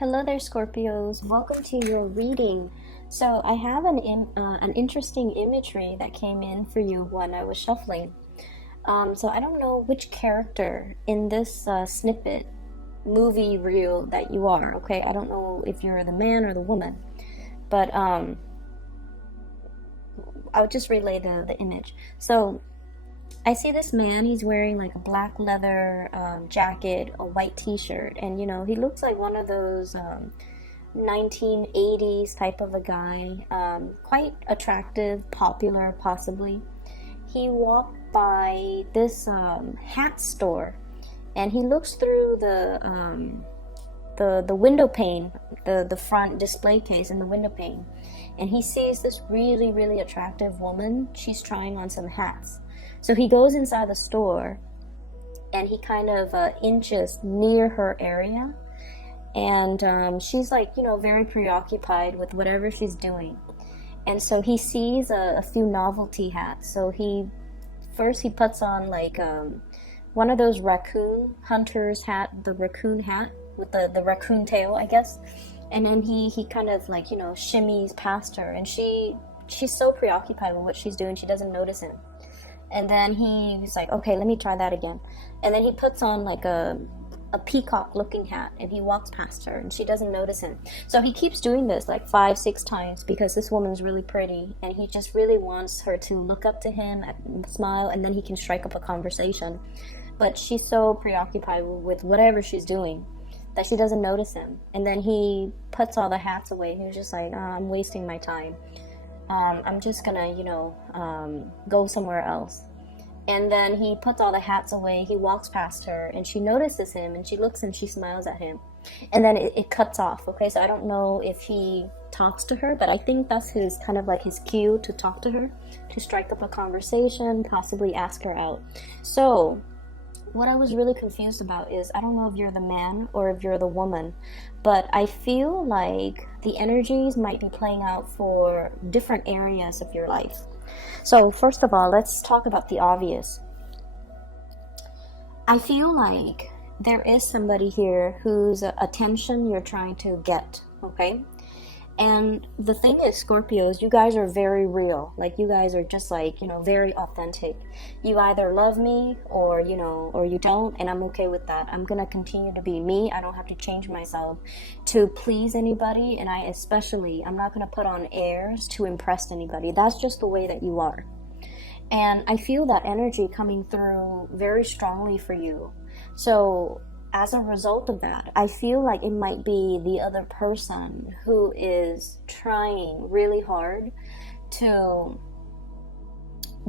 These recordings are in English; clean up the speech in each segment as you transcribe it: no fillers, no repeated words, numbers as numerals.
Hello there, Scorpios. Welcome to your reading. So I have an interesting imagery that came in for you when I was shuffling. So I don't know which character in this snippet movie reel that you are. Okay, I don't know if you're the man or the woman, but I'll just relay the image. So I see this man, he's wearing like a black leather jacket, a white t-shirt, and he looks like one of those 1980s type of a guy, quite attractive, popular possibly. He walked by this hat store, and he looks through the window pane, the front display case in the window pane, and he sees this really, really attractive woman. She's trying on some hats. So he goes inside the store and he kind of inches near her area, and she's like, very preoccupied with whatever she's doing. And so he sees a few novelty hats. So he puts on like one of those raccoon hunters hat, the raccoon hat with the raccoon tail, I guess. And then he kind of like, shimmies past her, and she's so preoccupied with what she's doing, she doesn't notice him. And then he's like, okay, let me try that again. And then he puts on like a peacock looking hat, and he walks past her and she doesn't notice him. So he keeps doing this like 5-6 times because this woman's really pretty, and he just really wants her to look up to him and smile, and then he can strike up a conversation. But she's so preoccupied with whatever she's doing that she doesn't notice him. And then he puts all the hats away. He was just like, I'm wasting my time. I'm just gonna, go somewhere else. And then he puts all the hats away. He walks past her, and she notices him, and she looks and she smiles at him. And then it cuts off. Okay, so I don't know if he talks to her, but I think that's his kind of like his cue to talk to her, to strike up a conversation, possibly ask her out. So what I was really confused about is, I don't know if you're the man or if you're the woman, but I feel like the energies might be playing out for different areas of your life. So first of all, let's talk about the obvious. I feel like there is somebody here whose attention you're trying to get, okay? And the thing is, Scorpios, you guys are very real. Like, you guys are just like, very authentic. You either love me or you don't, and I'm okay with that. I'm gonna continue to be me. I don't have to change myself to please anybody, and I'm not gonna put on airs to impress anybody. That's just the way that you are. And I feel that energy coming through very strongly for you. So as a result of that, I feel like it might be the other person who is trying really hard to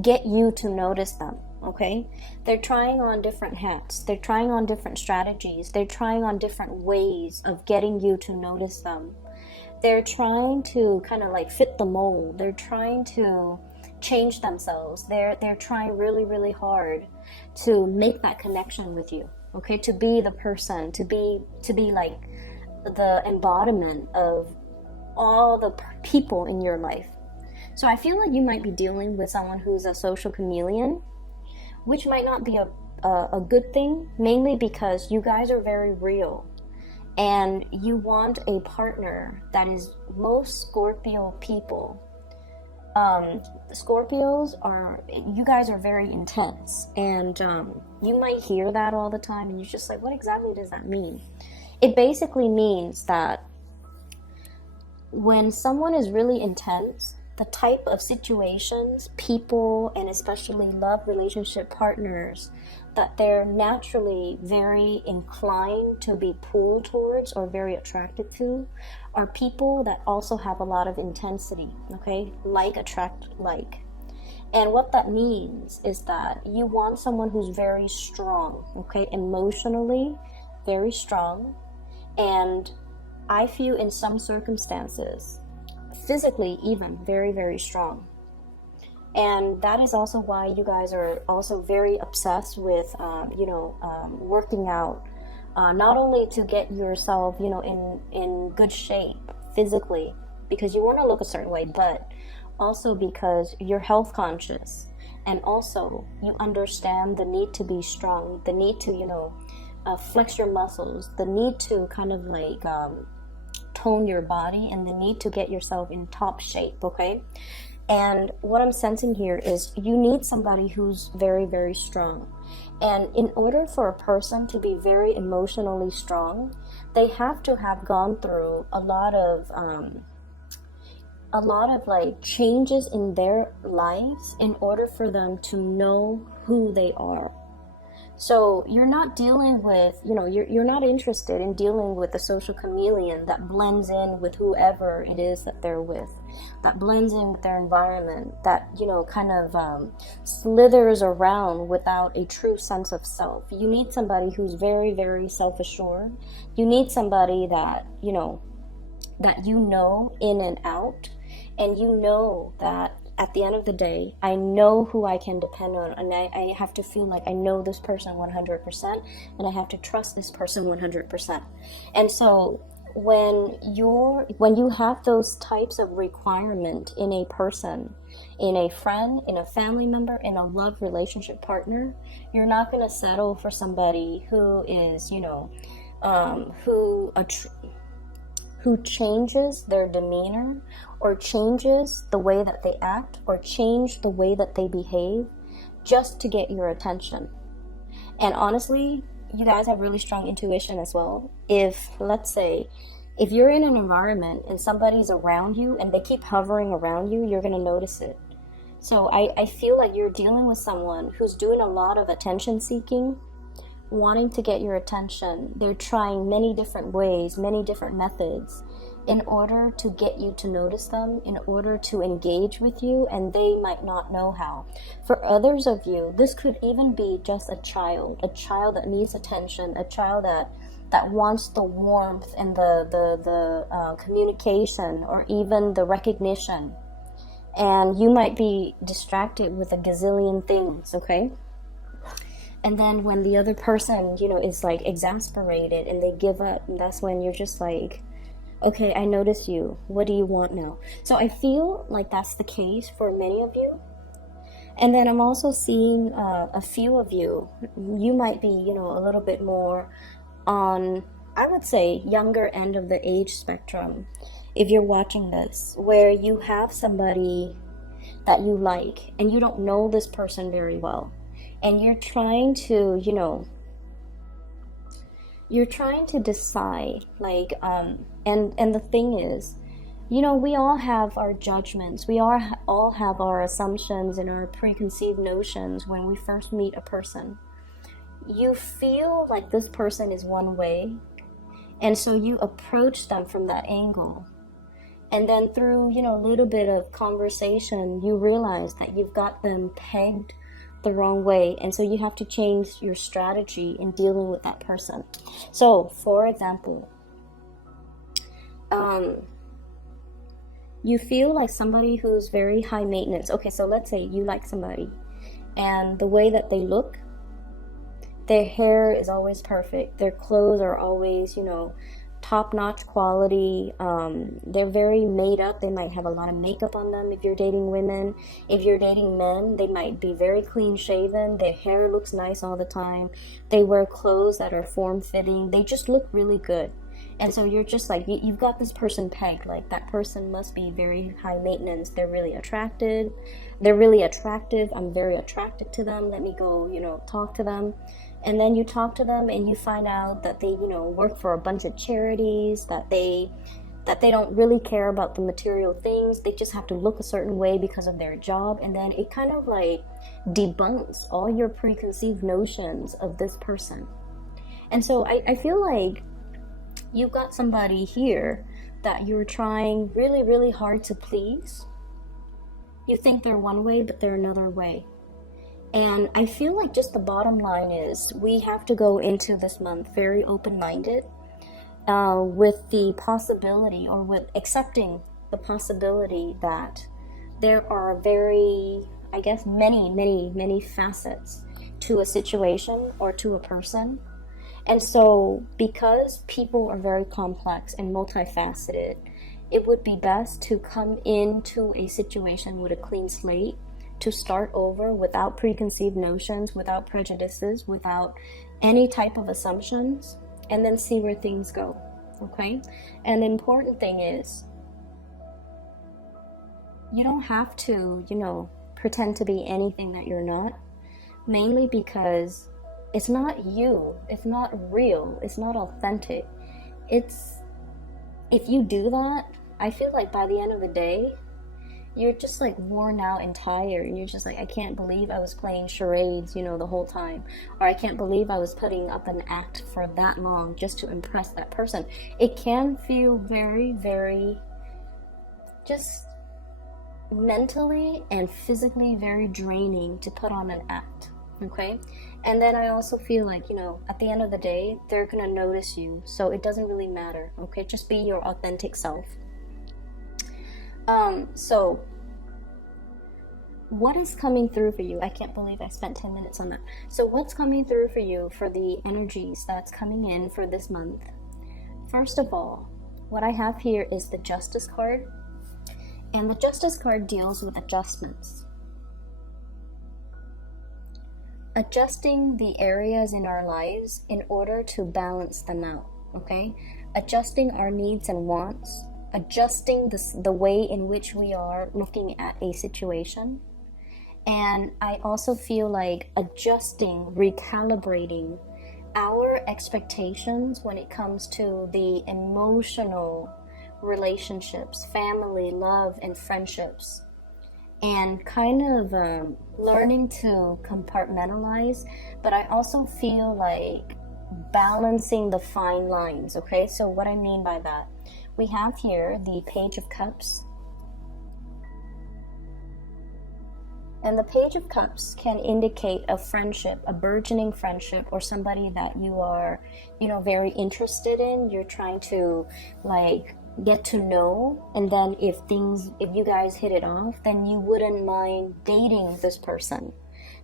get you to notice them, okay? They're trying on different hats. They're trying on different strategies. They're trying on different ways of getting you to notice them. They're trying to kind of like fit the mold. They're trying to change themselves. They're trying really, really hard to make that connection with you. Okay, to be the person, to be like the embodiment of all the people in your life. So I feel like you might be dealing with someone who's a social chameleon, which might not be a good thing, mainly because you guys are very real, and you want a partner that is most Scorpio people. Scorpios you guys are very intense, and you might hear that all the time, and you're just like, what exactly does that mean? It basically means that when someone is really intense, the type of situations, people, and especially love relationship partners that they're naturally very inclined to be pulled towards or very attracted to are people that also have a lot of intensity, okay? Like attract like. And what that means is that you want someone who's very strong, okay? Emotionally, very strong. And I feel in some circumstances, physically even, very, very strong. And that is also why you guys are also very obsessed with, working out. Not only to get yourself, in good shape physically, because you want to look a certain way, but also because you're health conscious, and also you understand the need to be strong, the need to, flex your muscles, the need to kind of like tone your body and the need to get yourself in top shape, okay? And what I'm sensing here is you need somebody who's very, very strong. And in order for a person to be very emotionally strong, they have to have gone through a lot of like changes in their lives in order for them to know who they are. So you're not dealing with, you're not interested in dealing with the social chameleon that blends in with whoever it is that they're with, that blends in with their environment, that, kind of slithers around without a true sense of self. You need somebody who's very, very self-assured. You need somebody that, that you know in and out, and you know that at the end of the day, I know who I can depend on, and I have to feel like I know this person 100%, and I have to trust this person 100%. And so when you have those types of requirement in a person, in a friend, in a family member, in a love relationship partner, you're not going to settle for somebody who is, who changes their demeanor, or changes the way that they act, or change the way that they behave just to get your attention. And honestly, you guys have really strong intuition as well. If, let's say, if you're in an environment and somebody's around you and they keep hovering around you, you're going to notice it. So I feel like you're dealing with someone who's doing a lot of attention seeking, wanting to get your attention. They're trying many different ways, many different methods in order to get you to notice them, in order to engage with you, and they might not know how. For others of you, this could even be just a child that needs attention, a child that wants the warmth and the communication, or even the recognition. And you might be distracted with a gazillion things, okay? And then when the other person, is like exasperated and they give up, that's when you're just like, okay, I notice you. What do you want now? So I feel like that's the case for many of you. And then I'm also seeing a few of you. You might be, a little bit more on, I would say, younger end of the age spectrum. If you're watching this, where you have somebody that you like and you don't know this person very well. And you're trying to, decide, like, and the thing is, we all have our judgments. We all have our assumptions and our preconceived notions when we first meet a person. You feel like this person is one way, and so you approach them from that angle. And then through, a little bit of conversation, you realize that you've got them pegged the wrong way, and so you have to change your strategy in dealing with that person. So for example, you feel like somebody who's very high maintenance. Okay, so let's say you like somebody, and the way that they look, their hair is always perfect, their clothes are always, top-notch quality. They're very made up. They might have a lot of makeup on them if you're dating women. If you're dating men, they might be very clean shaven. Their hair looks nice all the time. They wear clothes that are form-fitting. They just look really good. And so you're just like, you've got this person pegged, like that person must be very high maintenance. They're really attractive. I'm very attracted to them. Let me go, talk to them. And then you talk to them and you find out that they, work for a bunch of charities, that they don't really care about the material things. They just have to look a certain way because of their job. And then it kind of like debunks all your preconceived notions of this person. And so I feel like you've got somebody here that you're trying really, really hard to please. You think they're one way, but they're another way. And I feel like just the bottom line is we have to go into this month very open-minded with the possibility, or with accepting the possibility that there are many facets to a situation or to a person. And so because people are very complex and multifaceted, it would be best to come into a situation with a clean slate, to start over without preconceived notions, without prejudices, without any type of assumptions, and then see where things go. okay? And the important thing is, you don't have to, pretend to be anything that you're not, mainly because it's not you, it's not real, it's not authentic. If you do that, I feel like by the end of the day, you're just like worn out and tired, and you're just like, I can't believe I was playing charades, the whole time, or I can't believe I was putting up an act for that long just to impress that person. It can feel very, very just mentally and physically very draining to put on an act, okay? And then I also feel like, at the end of the day, they're gonna notice you, so it doesn't really matter, okay? Just be your authentic self. So what is coming through for you? I can't believe I spent 10 minutes on that. So what's coming through for you for the energies that's coming in for this month? First of all, what I have here is the Justice card. And the Justice card deals with adjustments. Adjusting the areas in our lives in order to balance them out, okay? Adjusting our needs and wants, adjusting the way in which we are looking at a situation. And I also feel like adjusting, recalibrating our expectations when it comes to the emotional relationships, family, love, and friendships, and kind of learning to compartmentalize. But I also feel like balancing the fine lines, okay? So what I mean by that, we have here the Page of Cups. And the Page of Cups can indicate a friendship, a burgeoning friendship, or somebody that you are, very interested in. You're trying to get to know, and then if you guys hit it off, then you wouldn't mind dating this person.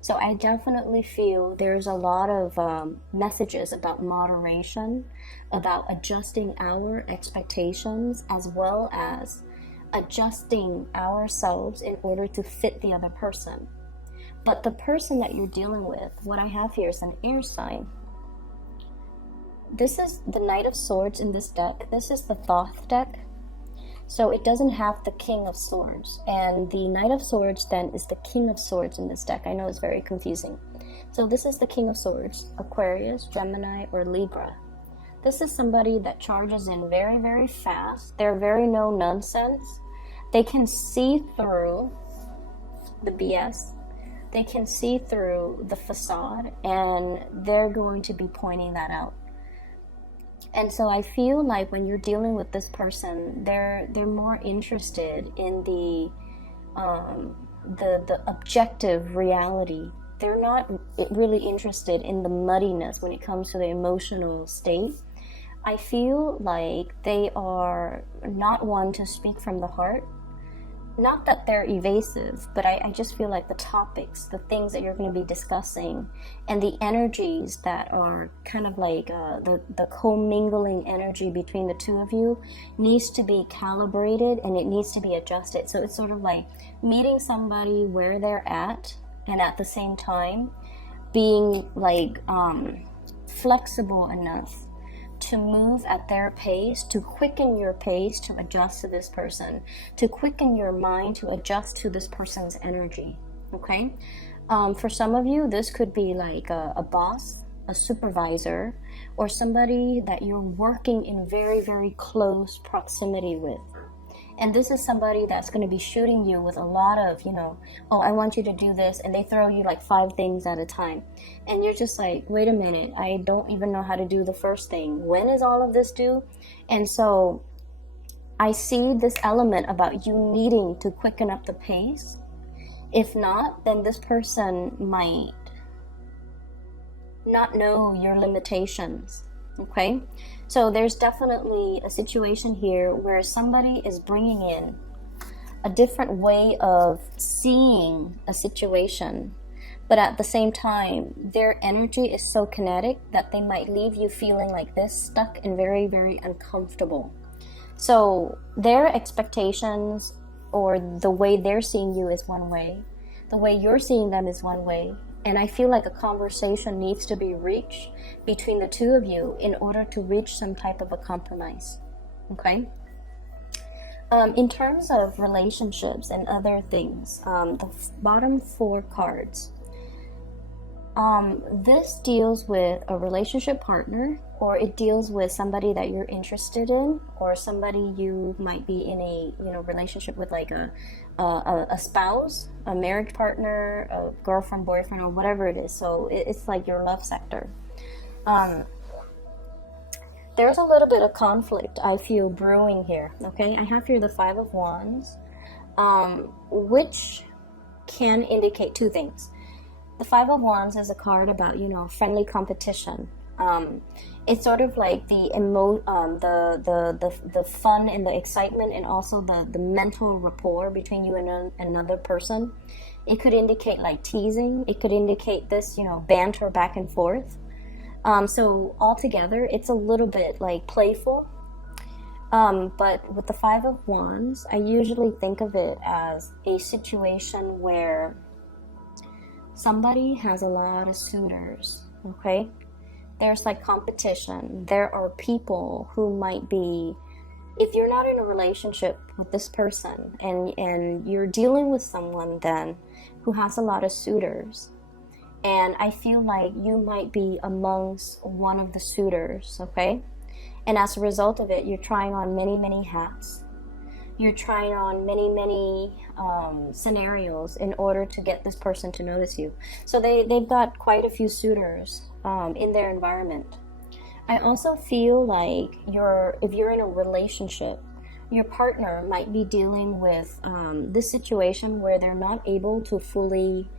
So I definitely feel there's a lot of messages about moderation, about adjusting our expectations, as well as adjusting ourselves in order to fit the other person. But the person that you're dealing with, what I have here is an air sign. This is the Knight of Swords in this deck. This is the Thoth deck. So it doesn't have the King of Swords. And the Knight of Swords then is the King of Swords in this deck. I know it's very confusing. So this is the King of Swords, Aquarius, Gemini, or Libra. This is somebody that charges in very, very fast. They're very no nonsense. They can see through the BS. They can see through the facade, and they're going to be pointing that out. And so I feel like when you're dealing with this person, they're more interested in the objective reality. They're not really interested in the muddiness when it comes to the emotional state. I feel like they are not one to speak from the heart. Not that they're evasive, but I just feel like the topics, the things that you're going to be discussing, and the energies that are kind of like the co-mingling energy between the two of you needs to be calibrated, and it needs to be adjusted. So it's sort of like meeting somebody where they're at, and at the same time being like flexible enough to move at their pace, to quicken your pace to adjust to this person, to quicken your mind to adjust to this person's energy, okay? For some of you, this could be like a boss, a supervisor, or somebody that you're working in very, very close proximity with. And this is somebody that's going to be shooting you with a lot of, oh, I want you to do this. And they throw you like 5 things at a time. And you're just like, wait a minute, I don't even know how to do the first thing. When is all of this due? And so I see this element about you needing to quicken up the pace. If not, then this person might not know your limitations. Okay, so there's definitely a situation here where somebody is bringing in a different way of seeing a situation, but at the same time, their energy is so kinetic that they might leave you feeling like this, stuck and very, very uncomfortable. So their expectations or the way they're seeing you is one way, the way you're seeing them is one way, And I feel like a conversation needs to be reached between the two of you in order to reach some type of a compromise. Okay? In terms of relationships and other things, the bottom 4 cards, this deals with a relationship partner, or it deals with somebody that you're interested in, or somebody you might be in a relationship with, like a spouse, a marriage partner, a girlfriend, boyfriend, or whatever it is. So it's like your love sector. There's a little bit of conflict I feel brewing here. Okay, I have here the 5 of Wands, which can indicate 2 things. The 5 of Wands is a card about, friendly competition. It's sort of like the fun and the excitement, and also the mental rapport between you and another person. It could indicate like teasing. It could indicate this, banter back and forth. So altogether, it's a little bit like playful. But with the 5 of Wands, I usually think of it as a situation where somebody has a lot of suitors, okay? There's like competition. There are people who might be, if you're not in a relationship with this person and you're dealing with someone then who has a lot of suitors, and I feel like you might be amongst one of the suitors, okay? And as a result of it, you're trying on many, many hats. You're trying on many, many scenarios in order to get this person to notice you. So they've got quite a few suitors in their environment. I also feel like if you're in a relationship, your partner might be dealing with this situation where they're not able to fully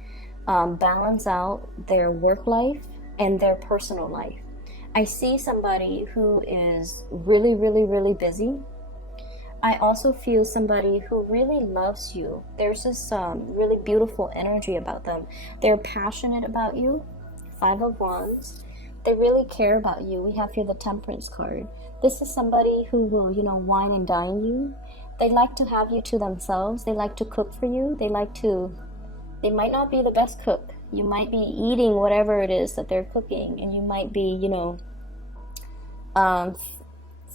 balance out their work life and their personal life. I see somebody who is really, really, really busy. I also feel somebody who really loves you. There's this really beautiful energy about them. They're passionate about you. 5 of Wands. They really care about you. We have here the Temperance card. This is somebody who will, wine and dine you. They like to have you to themselves. They like to cook for you. They might not be the best cook. You might be eating whatever it is that they're cooking, and you might be,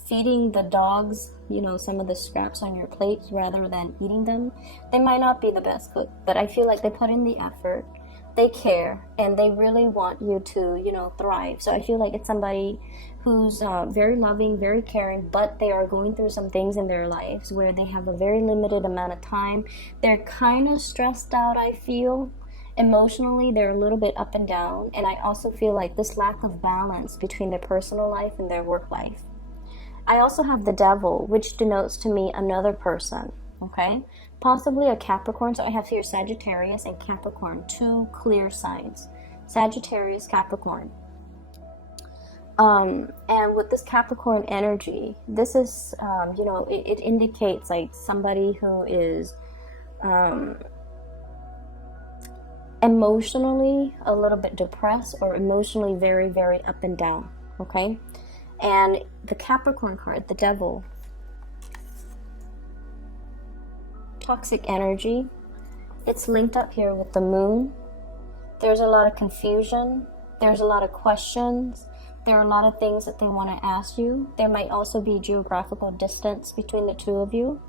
feeding the dogs, some of the scraps on your plates rather than eating them. They might not be the best cook, but I feel like they put in the effort. They care, and they really want you to, thrive. So I feel like it's somebody who's very loving, very caring, but they are going through some things in their lives where they have a very limited amount of time. They're kind of stressed out, I feel. Emotionally, they're a little bit up and down, and I also feel like this lack of balance between their personal life and their work life. I also have the Devil, which denotes to me another person, okay? Possibly a Capricorn. So I have here Sagittarius and Capricorn, 2 clear signs. Sagittarius, Capricorn. And with this Capricorn energy, this is, it indicates like somebody who is emotionally a little bit depressed, or emotionally very, very up and down, okay? And the Capricorn card, the Devil, toxic energy. It's linked up here with the Moon. There's a lot of confusion. There's a lot of questions. There are a lot of things that they want to ask you. There might also be geographical distance between the two of you.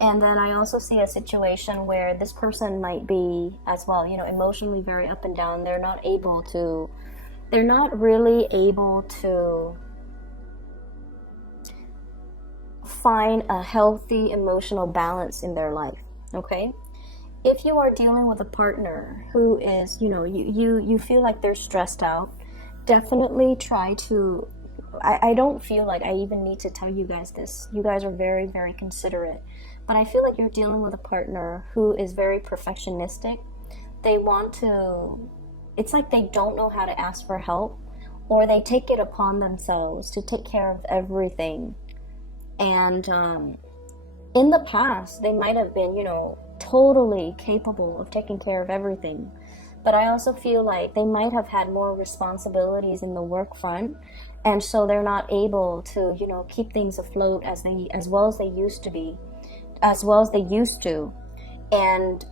And then I also see a situation where this person might be as well, emotionally very up and down. They're not really able to find a healthy emotional balance in their life, okay? If you are dealing with a partner who is, you feel like they're stressed out, definitely try to, I don't feel like I even need to tell you guys this. You guys are very, very considerate. But I feel like you're dealing with a partner who is very perfectionistic. It's like they don't know how to ask for help, or they take it upon themselves to take care of everything. And in the past, they might have been, totally capable of taking care of everything. But I also feel like they might have had more responsibilities in the work front, and so they're not able to, keep things afloat as well as they used to. And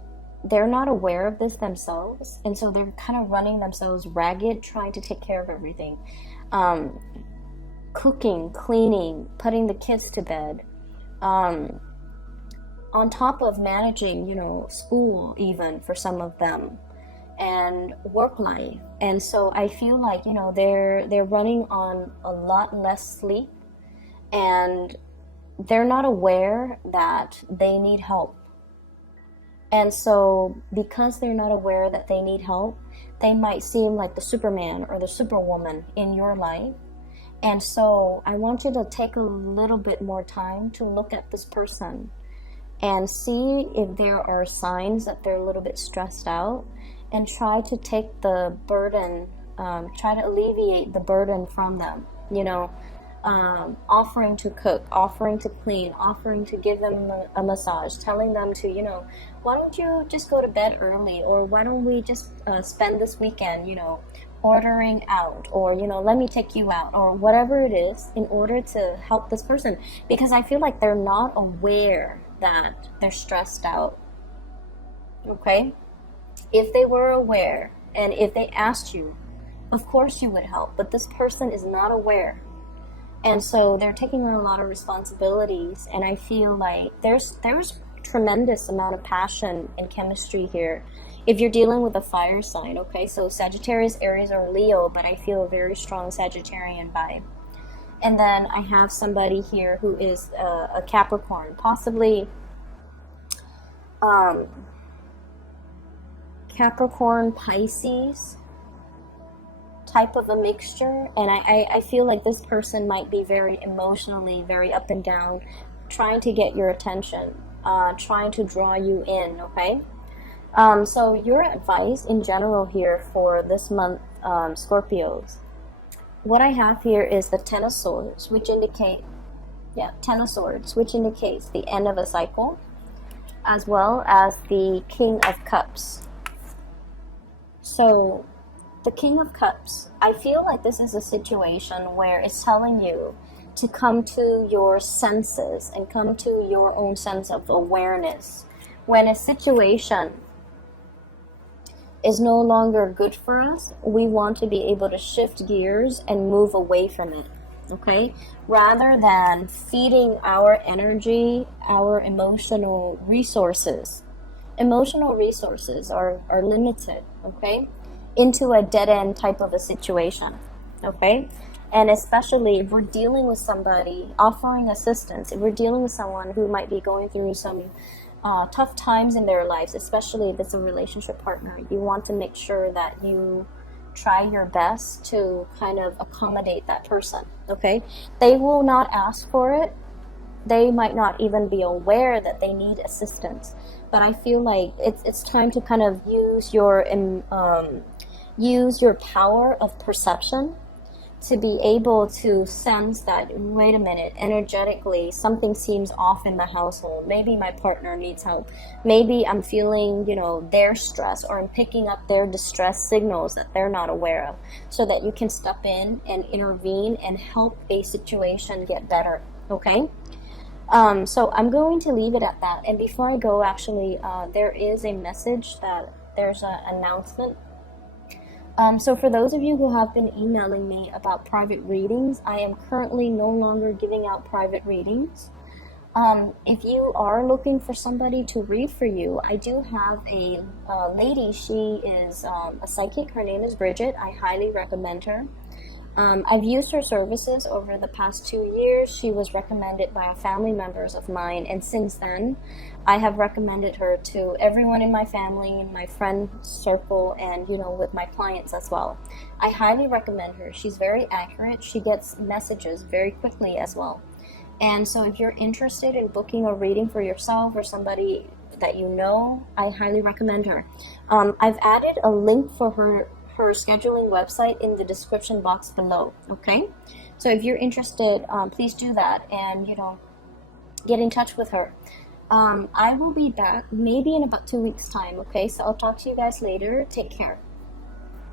they're not aware of this themselves, and so they're kind of running themselves ragged, trying to take care of everything. Cooking, cleaning, putting the kids to bed, on top of managing, school even for some of them, and work life. And so I feel like, they're running on a lot less sleep, and they're not aware that they need help. And so because they're not aware that they need help, they might seem like the Superman or the Superwoman in your life. And so I want you to take a little bit more time to look at this person and see if there are signs that they're a little bit stressed out, and try to take the burden, try to alleviate the burden from them, offering to cook, offering to clean, offering to give them a massage, telling them to, why don't you just go to bed early, or why don't we just spend this weekend, ordering out, or, let me take you out, or whatever it is, in order to help this person. Because I feel like they're not aware that they're stressed out. Okay? If they were aware, and if they asked you, of course you would help, but this person is not aware. And so they're taking on a lot of responsibilities, and I feel like there's tremendous amount of passion and chemistry here. If you're dealing with a fire sign, okay, so Sagittarius, Aries, or Leo, but I feel a very strong Sagittarian vibe. And then I have somebody here who is a Capricorn, possibly Capricorn, Pisces type of a mixture. And I feel like this person might be very emotionally, very up and down, trying to get your attention, trying to draw you in, okay? So your advice in general here for this month, Scorpios, what I have here is the Ten of Swords, which indicates the end of a cycle, as well as the King of Cups. So the King of Cups, I feel like this is a situation where it's telling you to come to your senses and come to your own sense of awareness. When a situation is no longer good for us, we want to be able to shift gears and move away from it, okay? Rather than feeding our energy, our emotional resources. Emotional resources are limited, okay? Into a dead-end type of a situation, okay? And especially if we're dealing with somebody offering assistance, if we're dealing with someone who might be going through some tough times in their lives, especially if it's a relationship partner, you want to make sure that you try your best to kind of accommodate that person, okay? They will not ask for it. They might not even be aware that they need assistance. But I feel like it's time to kind of use your power of perception to be able to sense that, wait a minute, energetically, something seems off in the household. Maybe my partner needs help. Maybe I'm feeling, their stress, or I'm picking up their distress signals that they're not aware of, so that you can step in and intervene and help a situation get better, okay? So I'm going to leave it at that. And before I go, actually, there is a message that there's an announcement. So for those of you who have been emailing me about private readings, I am currently no longer giving out private readings. If you are looking for somebody to read for you, I do have a lady. She is a psychic. Her name is Bridget. I highly recommend her. I've used her services over the past 2 years. She was recommended by family members of mine, and since then I have recommended her to everyone in my family, my friend circle, and with my clients as well. I highly recommend her. She's very accurate. She gets messages very quickly as well. And so if you're interested in booking a reading for yourself or somebody that you know, I highly recommend her. I've added a link for her scheduling website in the description box below, okay? So if you're interested, please do that, and get in touch with her. I will be back maybe in about 2 weeks time, okay? So I'll talk to you guys later. Take care.